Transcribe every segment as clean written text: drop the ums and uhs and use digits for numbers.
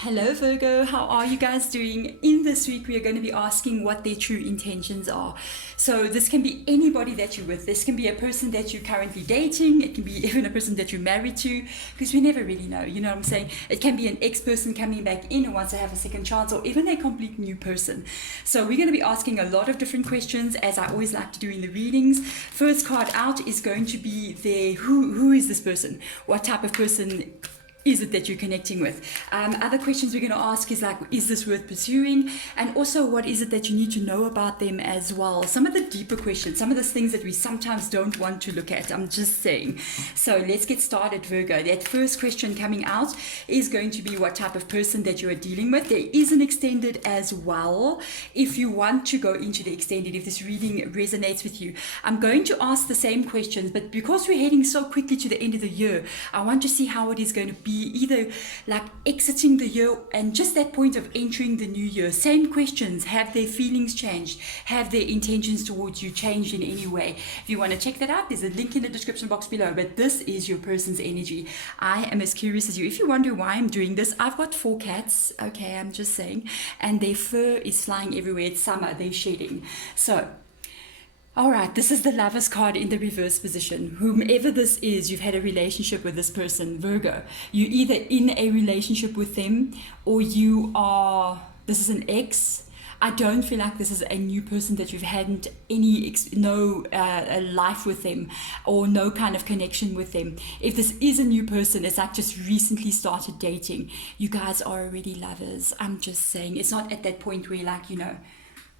Hello Virgo, how are you guys doing? In this week, we are going to be asking what their true intentions are. So this can be anybody that you're with. This can be a person that you're currently dating. It can be even a person that you're married to, because we never really know. You know what I'm saying? It can be an ex-person coming back in who wants to have a second chance, or even a complete new person. So we're going to be asking a lot of different questions, as I always like to do in the readings. First card out is going to be who is this person? What type of person is it that you're connecting with? Other questions we're going to ask is like, is this worth pursuing? And also, what is it that you need to know about them as well? Some of the deeper questions, some of those things that we sometimes don't want to look at. I'm just saying. So let's get started, Virgo. That first question coming out is going to be what type of person that you are dealing with. There is an extended as well. If you want to go into the extended, if this reading resonates with you, I'm going to ask the same questions, but because we're heading so quickly to the end of the year, I want to see how it is going to be either like exiting the year and just that point of entering the new year. Same questions. Have their feelings changed? Have their intentions towards you changed in any way? If you want to check that out, there's a link in the description box below. But this is your person's energy. I am as curious as you. If you wonder why I'm doing this, I've got 4 cats. Okay, I'm just saying. And their fur is flying everywhere. It's summer. They're shedding. So all right, this is the Lovers card in the reverse position. Whomever this is, you've had a relationship with this person, Virgo. You're either in a relationship with them, or this is an ex. I don't feel like this is a new person that you've had no life with them, or no kind of connection with them. If this is a new person, it's like just recently started dating. You guys are already lovers. I'm just saying, it's not at that point where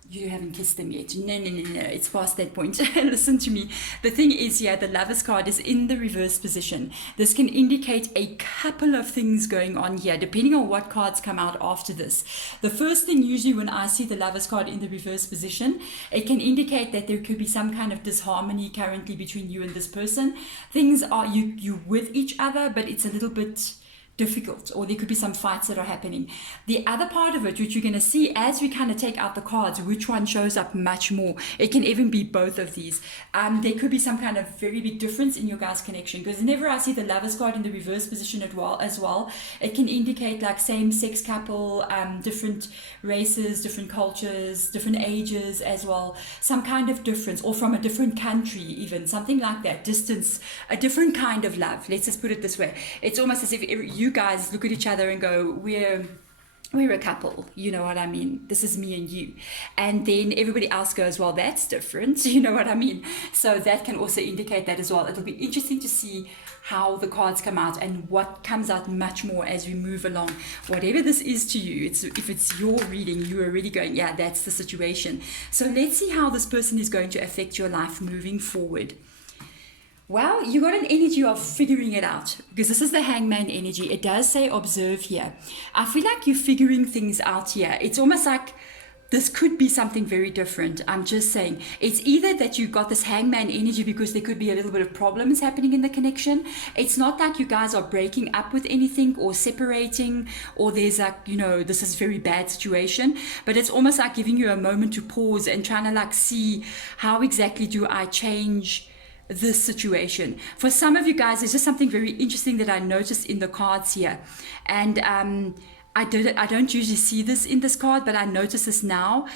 you haven't kissed them yet. No. It's past that point. Listen to me. The thing is, the Lovers card is in the reverse position. This can indicate a couple of things going on here, depending on what cards come out after this. The first thing, usually when I see the Lovers card in the reverse position, it can indicate that there could be some kind of disharmony currently between you and this person. Things are, you with each other, but it's a little bit difficult, or there could be some fights that are happening. The other part of it, which you're going to see as we kind of take out the cards, which one shows up much more. It can even be both of these. There could be some kind of very big difference in your guys' connection, because whenever I see the Lovers card in the reverse position as well, it can indicate like same-sex couple, different races, different cultures, different ages as well, some kind of difference, or from a different country even, something like that, distance, a different kind of love. Let's just put it this way. It's almost as if you guys look at each other and go, we're a couple, you know what I mean? This is me and you. And then everybody else goes, well, that's different, you know what I mean? So that can also indicate that as well. It'll be interesting to see how the cards come out and what comes out much more as we move along. Whatever this is to you, if it's your reading, you're already going, yeah, that's the situation. So let's see how this person is going to affect your life moving forward. Well, you got an energy of figuring it out, because this is the Hangman energy. It does say observe here. I feel like you're figuring things out here. It's almost like this could be something very different. I'm just saying, it's either that you got this Hangman energy because there could be a little bit of problems happening in the connection. It's not like you guys are breaking up with anything or separating, or there's like, this is a very bad situation, but it's almost like giving you a moment to pause and trying to like see how exactly do I change this situation. For some of you guys, there's just something very interesting that I noticed in the cards here, and I don't usually see this in this card, but I notice this now.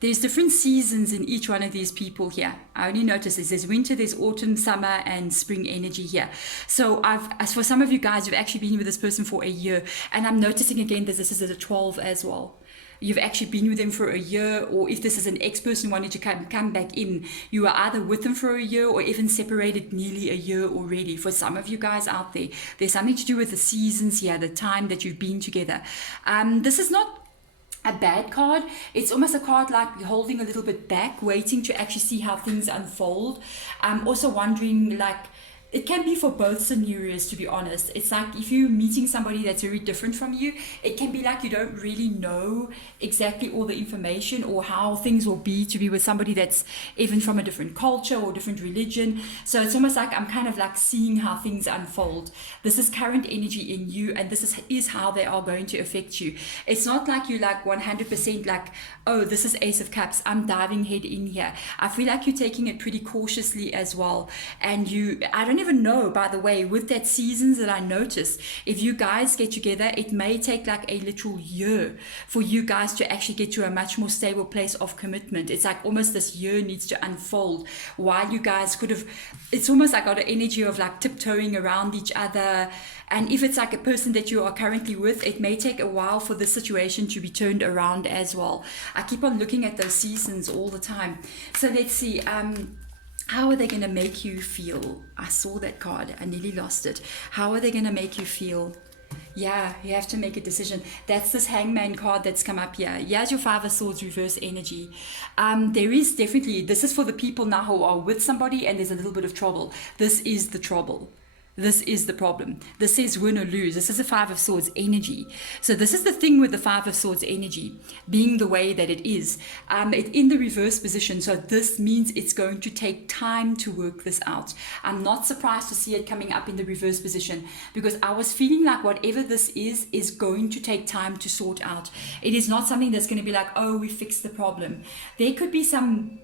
There's different seasons in each one of these people here. I only notice this. There's winter, there's autumn, summer, and spring energy here. So as for some of you guys, you've actually been with this person for a year, and I'm noticing again that this is at a 12 as well. You've actually been with them for a year, or if this is an ex-person wanting to come back in, you are either with them for a year or even separated nearly a year already. For some of you guys out there, there's something to do with the seasons here, the time that you've been together. This is not a bad card. It's almost a card like holding a little bit back, waiting to actually see how things unfold. I'm also wondering, like, it can be for both scenarios, to be honest. It's like if you're meeting somebody that's very different from you, it can be like you don't really know exactly all the information or how things will be to be with somebody that's even from a different culture or different religion. So it's almost like I'm kind of like seeing how things unfold. This is current energy in you, and this is how they are going to affect you. It's not like you're like 100% like, oh, this is Ace of Cups, I'm diving head in here. I feel like you're taking it pretty cautiously as well. And I don't don't even know, by the way, with that seasons that I noticed, if you guys get together, it may take like a literal year for you guys to actually get to a much more stable place of commitment. It's like almost this year needs to unfold while you guys could have, it's almost like got an energy of like tiptoeing around each other. And if it's like a person that you are currently with, it may take a while for the situation to be turned around as well. I keep on looking at those seasons all the time. So let's see. How are they going to make you feel? I saw that card. I nearly lost it. How are they going to make you feel? Yeah, you have to make a decision. That's this Hangman card that's come up here. Here's your Five of Swords reverse energy. There is definitely, this is for the people now who are with somebody and there's a little bit of trouble. This is the trouble. This is the problem. This says win or lose. This is a Five of Swords energy. So this is the thing with the Five of Swords energy being the way that it is. It's in the reverse position. So this means it's going to take time to work this out. I'm not surprised to see it coming up in the reverse position because I was feeling like whatever this is going to take time to sort out. It is not something that's going to be like, oh, we fixed the problem. There could be some...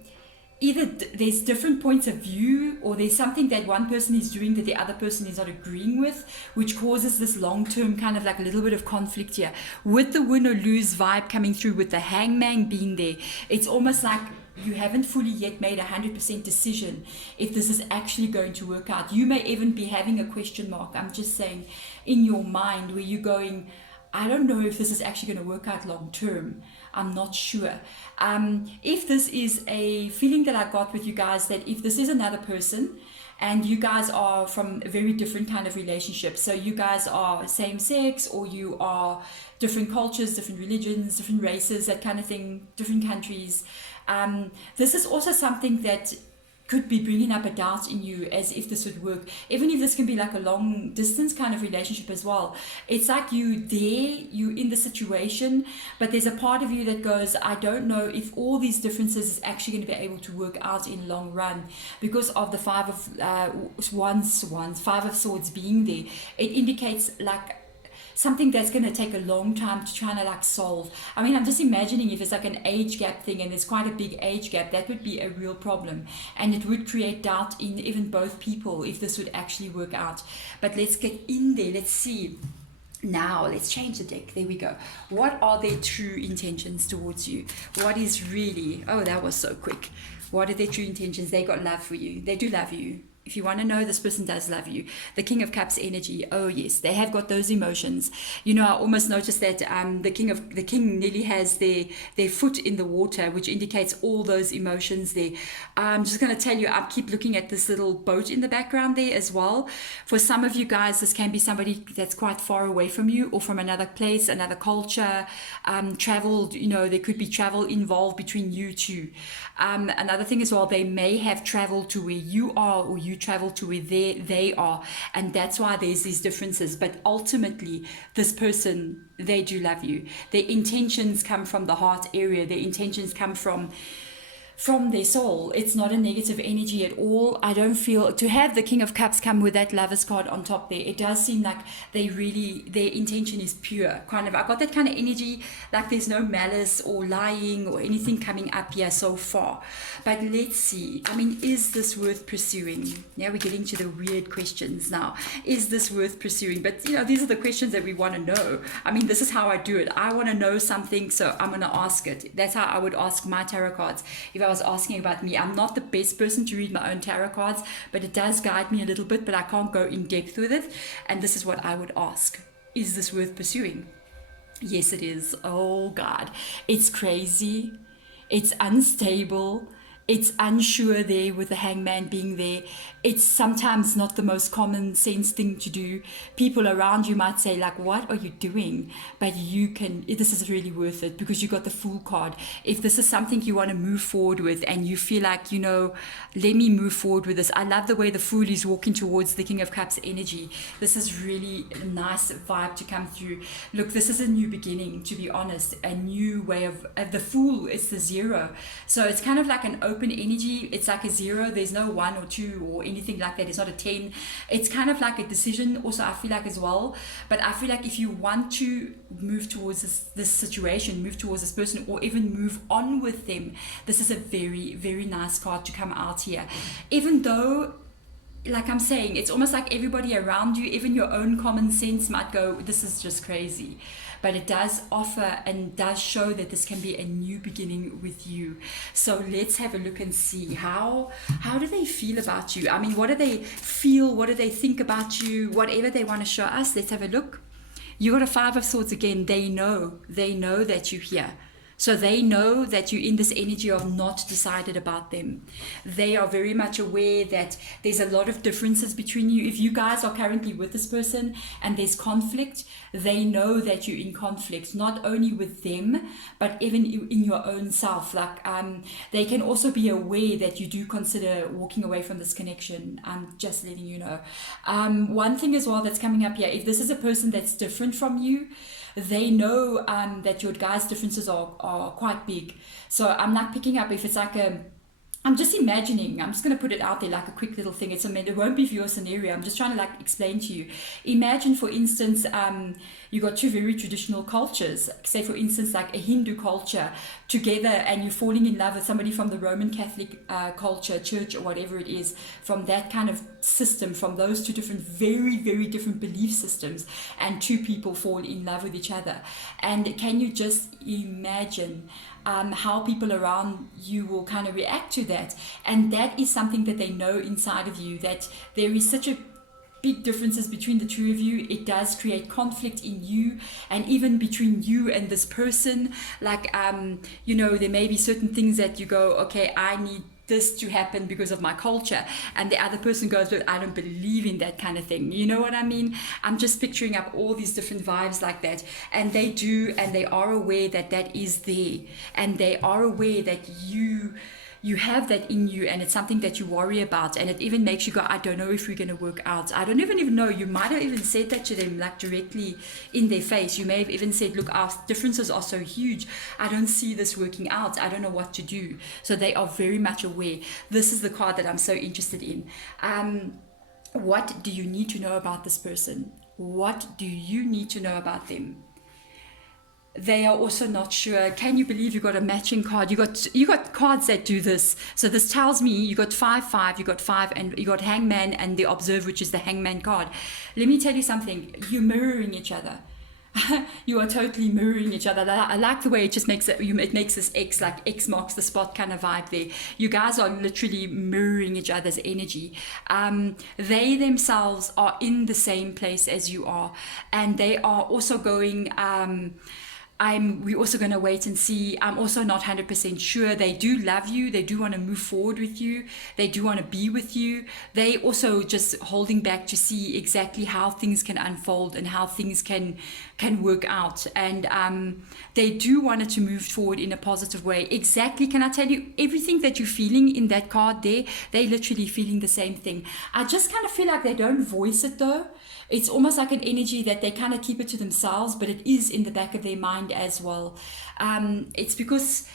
Either there's different points of view or there's something that one person is doing that the other person is not agreeing with, which causes this long-term kind of like a little bit of conflict here. With the win or lose vibe coming through, with the Hangman being there, it's almost like you haven't fully yet made 100% decision if this is actually going to work out. You may even be having a question mark, I'm just saying, in your mind where you're going, I don't know if this is actually going to work out long term. I'm not sure. If this is a feeling that I got with you guys, that if this is another person and you guys are from a very different kind of relationship, so you guys are same sex or you are different cultures, different religions, different races, that kind of thing, different countries, this is also something that could be bringing up a doubt in you as if this would work, even if this can be like a long distance kind of relationship as well. It's like you in the situation, but there's a part of you that goes, I don't know if all these differences is actually going to be able to work out in long run because of the Five of Swords being there. It indicates like something that's going to take a long time to try to like solve. I mean, I'm just imagining if it's like an age gap thing and there's quite a big age gap, that would be a real problem. And it would create doubt in even both people if this would actually work out. But let's get in there. Let's see. Now, let's change the deck. There we go. What are their true intentions towards you? What is really... Oh, that was so quick. What are their true intentions? They got love for you. They do love you. If you want to know, this person does love you. The King of Cups energy. Oh yes, they have got those emotions. You know, I almost noticed that the king nearly has their foot in the water, which indicates all those emotions there. I'm just going to tell you, I keep looking at this little boat in the background there as well. For some of you guys, this can be somebody that's quite far away from you or from another place, another culture, traveled. You know, there could be travel involved between you two. Another thing as well, they may have traveled to where you are or you travel to where they are, and that's why there's these differences. But ultimately, this person, they do love you. Their intentions come from the heart area. Their intentions come from their soul. It's not a negative energy at all. I don't feel to have the King of Cups come with that Lovers card on top there. It does seem like their intention is pure. Kind of, I got that kind of energy, like there's no malice or lying or anything coming up here so far. But let's see. I mean, is this worth pursuing? Now we're getting to the weird questions now. Is this worth pursuing? But you know, these are the questions that we want to know. I mean, this is how I do it. I want to know something, so I'm going to ask it. That's how I would ask my tarot cards. If I was asking about me, I'm not the best person to read my own tarot cards, but it does guide me a little bit, but I can't go in depth with it. And this is what I would ask. Is this worth pursuing? Yes, it is. Oh God, it's crazy. It's unstable. It's unsure there with the Hangman being there. It's sometimes not the most common sense thing to do. People around you might say like, what are you doing? But this is really worth it because you got the Fool card. If this is something you want to move forward with and you feel like, you know, let me move forward with this. I love the way the Fool is walking towards the King of Cups energy. This is really a nice vibe to come through. Look, this is a new beginning, to be honest. A new way of the Fool is the 0. So it's kind of like an open energy. It's like a 0. There's no 1 or 2 or anything like that. It's not a 10. It's kind of like a decision also, I feel like, as well. But I feel like if you want to move towards this situation, move towards this person, or even move on with them, this is a very, very nice card to come out here. Even though like I'm saying, it's almost like everybody around you, even your own common sense might go, this is just crazy. But it does offer and does show that this can be a new beginning with you. So let's have a look and see how do they feel about you? I mean, what do they feel? What do they think about you? Whatever they want to show us, let's have a look. You got a Five of Swords again. They know that you're here. So they know that you're in this energy of not decided about them. They are very much aware that there's a lot of differences between you. If you guys are currently with this person and there's conflict, they know that you're in conflict, not only with them, but even in your own self. Like they can also be aware that you do consider walking away from this connection. I'm just letting you know. One thing as well that's coming up here, if this is a person that's different from you, they know that your guys' differences are quite big. So I'm not picking up if it's like I'm just imagining, I'm just going to put it out there like a quick little thing. It won't be for your scenario. I'm just trying to like explain to you. Imagine, for instance, you got two very traditional cultures. Say, for instance, like a Hindu culture together, and you're falling in love with somebody from the Roman Catholic culture, church, or whatever it is, from that kind of system, from those two different, very, very different belief systems, and two people fall in love with each other. And can you just imagine how people around you will kind of react to that? And that is something that they know inside of you, that there is such a big differences between the two of you. It does create conflict in you, and even between you and this person. Like there may be certain things that you go, okay, I need this to happen because of my culture, and the other person goes, but I don't believe in that kind of thing. You know what I mean? I'm just picturing up all these different vibes like that, and they do, and they are aware that that is there, and they are aware that you have that in you, and it's something that you worry about, and it even makes you go, I don't know if we're going to work out. I don't even know. You might have even said that to them, like directly in their face. You may have even said, look, our differences are so huge. I don't see this working out. I don't know what to do. So they are very much aware. This is the card that I'm so interested in. What do you need to know about this person? What do you need to know about them? They are also not sure. Can you believe you got a matching card? You got cards that do this. So this tells me you got 5, you got 5, and you got Hangman and the Observe, which is the Hangman card. Let me tell you something. You're mirroring each other. You are totally mirroring each other. I like the way it just makes it makes this X, like X marks the spot kind of vibe there. You guys are literally mirroring each other's energy. They themselves are in the same place as you are, and they are also going. We're also going to wait and see. I'm also not 100% sure. They do love you. They do want to move forward with you. They do want to be with you. They also just holding back to see exactly how things can unfold and how things can work out. And they do want it to move forward in a positive way. Exactly. Can I tell you, everything that you're feeling in that card there, they're literally feeling the same thing. I just kind of feel like they don't voice it though. It's almost like an energy that they kind of keep it to themselves, but it is in the back of their mind as well. It's because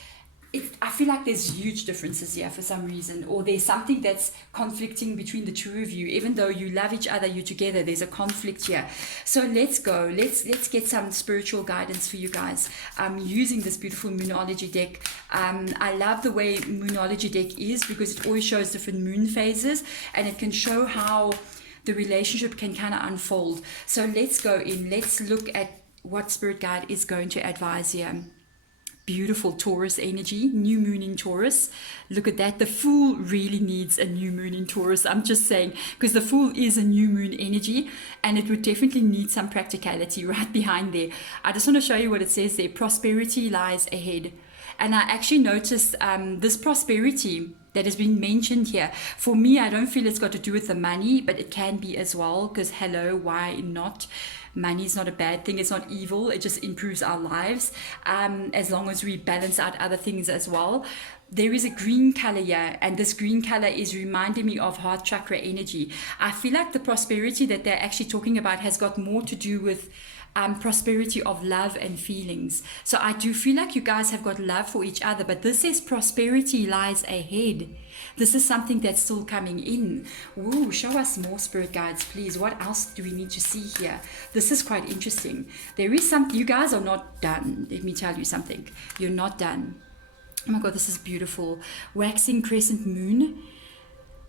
I feel like there's huge differences here for some reason, or there's something that's conflicting between the two of you. Even though you love each other, you're together, there's a conflict here. So let's go. Let's get some spiritual guidance for you guys. I'm using this beautiful Moonology deck. I love the way Moonology deck is because it always shows different moon phases, and it can show how the relationship can kind of unfold. So let's go in. Let's look at what Spirit Guide is going to advise here. Beautiful Taurus energy, new moon in Taurus. Look at that. The Fool really needs a new moon in Taurus. I'm just saying, because the Fool is a new moon energy, and it would definitely need some practicality right behind there. I just want to show you what it says there. Prosperity lies ahead. And I actually noticed this prosperity that has been mentioned here. For me, I don't feel it's got to do with the money, but it can be as well, because hello, why not? Money is not a bad thing. It's not evil. It just improves our lives, as long as we balance out other things as well. There is a green color here, and this green color is reminding me of heart chakra energy. I feel like the prosperity that they're actually talking about has got more to do with prosperity of love and feelings. So I do feel like you guys have got love for each other, but this says prosperity lies ahead. This is something that's still coming in. Ooh, show us more, Spirit Guides, please. What else do we need to see here? This is quite interesting. There is something. You guys are not done. Let me tell you something. You're not done. Oh my God, this is beautiful. Waxing crescent moon.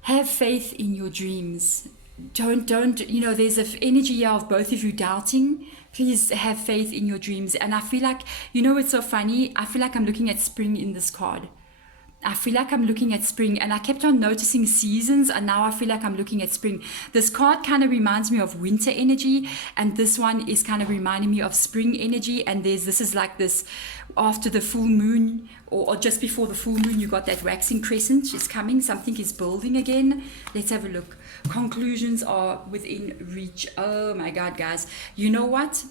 Have faith in your dreams. Don't, there's an energy here of both of you doubting. Please have faith in your dreams. And I feel like, it's so funny. I feel like I'm looking at spring in this card. I feel like I'm looking at spring, and I kept on noticing seasons, and now I feel like I'm looking at spring. This card kind of reminds me of winter energy, and this one is kind of reminding me of spring energy. And this is like this after the full moon, or just before the full moon, you got that waxing crescent is coming. Something is building again. Let's have a look. Conclusions are within reach. Oh my God, guys. You know what?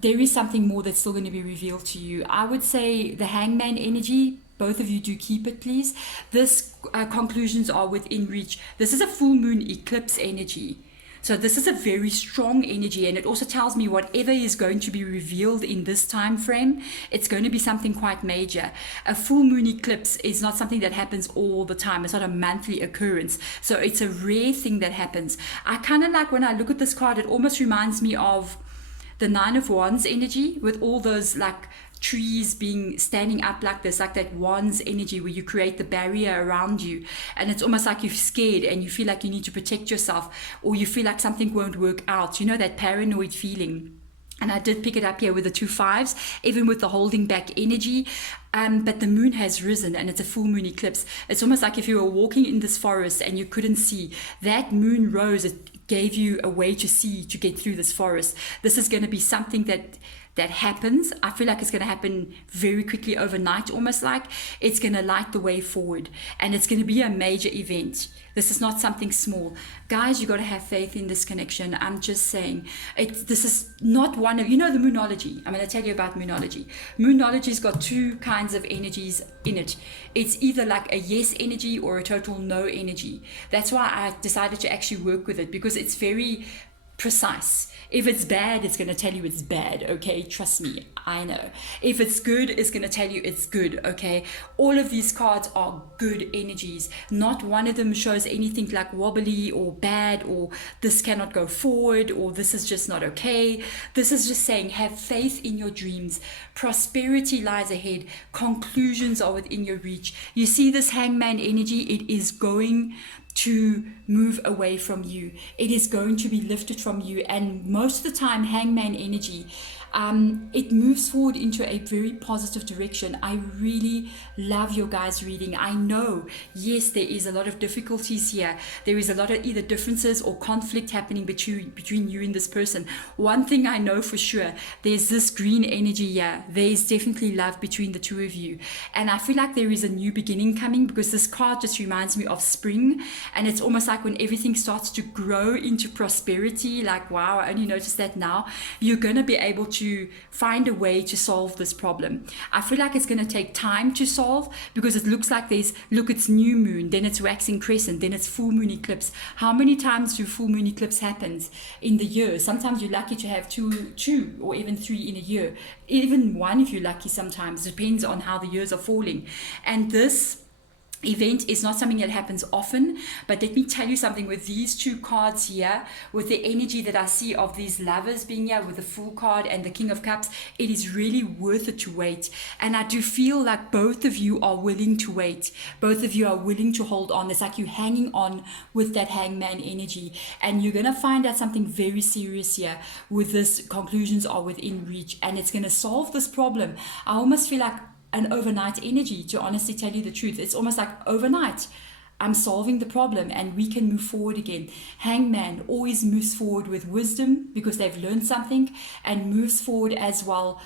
There is something more that's still going to be revealed to you. I would say the hangman energy, both of you do keep it, please. This conclusions are within reach. This is a full moon eclipse energy. So this is a very strong energy, and it also tells me whatever is going to be revealed in this time frame, it's going to be something quite major. A full moon eclipse is not something that happens all the time. It's not a monthly occurrence. So it's a rare thing that happens. I kind of like, when I look at this card, it almost reminds me of the Nine of Wands energy, with all those like trees standing up like this, like that wands energy where you create the barrier around you, and it's almost like you're scared and you feel like you need to protect yourself, or you feel like something won't work out, that paranoid feeling. And I did pick it up here with the 2 5s, even with the holding back energy. But the moon has risen, and it's a full moon eclipse. It's almost like if you were walking in this forest and you couldn't see, that moon rose, it gave you a way to see, to get through this forest. This is going to be something that happens. I feel like it's going to happen very quickly, overnight, almost like it's going to light the way forward, and it's going to be a major event. This is not something small. Guys, you got to have faith in this connection. I'm just saying, this is not one of, the moonology. I'm going to tell you about moonology. Moonology's got 2 kinds of energies in it. It's either like a yes energy or a total no energy. That's why I decided to actually work with it, because it's very precise. If it's bad, it's going to tell you it's bad, okay? Trust me, I know. If it's good, it's going to tell you it's good, okay? All of these cards are good energies. Not one of them shows anything like wobbly or bad, or this cannot go forward, or this is just not okay. This is just saying, have faith in your dreams. Prosperity lies ahead. Conclusions are within your reach. You see this hangman energy? It is going to move away from you. It is going to be lifted from you. And most of the time, hangman energy, it moves forward into a very positive direction. I really love your guys' reading. I know, yes, there is a lot of difficulties here. There is a lot of either differences or conflict happening between you and this person. One thing I know for sure, there's this green energy here. There is definitely love between the two of you. And I feel like there is a new beginning coming, because this card just reminds me of spring. And it's almost like when everything starts to grow into prosperity, like, wow, I only noticed that now. You're going to be able to find a way to solve this problem. I feel like it's going to take time to solve, because it looks like it's new moon, then it's waxing crescent, then it's full moon eclipse. How many times do full moon eclipse happens in the year? Sometimes you're lucky to have two or even 3 in a year, even 1 if you're lucky. Sometimes it depends on how the years are falling. And this event is not something that happens often, but let me tell you something. With these 2 cards here, with the energy that I see of these lovers being here with the Fool card and the King of Cups, it is really worth it to wait. And I do feel like both of you are willing to wait. Both of you are willing to hold on. It's like you're hanging on with that hangman energy, and you're going to find out something very serious here with this. Conclusions are within reach, and it's going to solve this problem. I almost feel like an overnight energy, to honestly tell you the truth. It's almost like overnight, I'm solving the problem and we can move forward again. Hangman always moves forward with wisdom, because they've learned something, and moves forward as well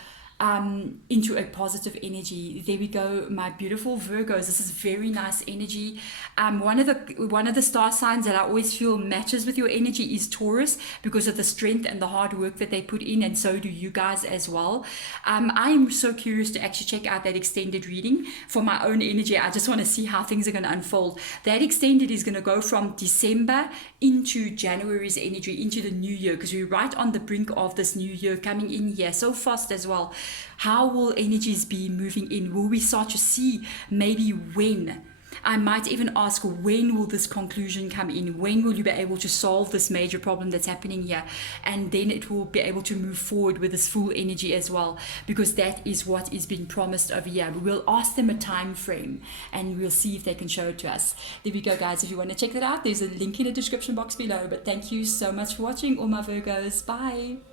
into a positive energy. There we go, my beautiful Virgos. This is very nice energy. One of the star signs that I always feel matches with your energy is Taurus, because of the strength and the hard work that they put in, and so do you guys as well. I am so curious to actually check out that extended reading for my own energy. I just want to see how things are going to unfold. That extended is going to go from December into January's energy, into the new year, because we're right on the brink of this new year coming in here so fast as well. How will energies be moving in? Will we start to see maybe when I might even ask, when will this conclusion come in? When will you be able to solve this major problem that's happening here? And then it will be able to move forward with this full energy as well, because that is what is being promised over here. But we'll ask them a time frame and we'll see if they can show it to us. There we go, guys. If you want to check that out, there's a link in the description box below. But thank you so much for watching, all my Virgos. Bye.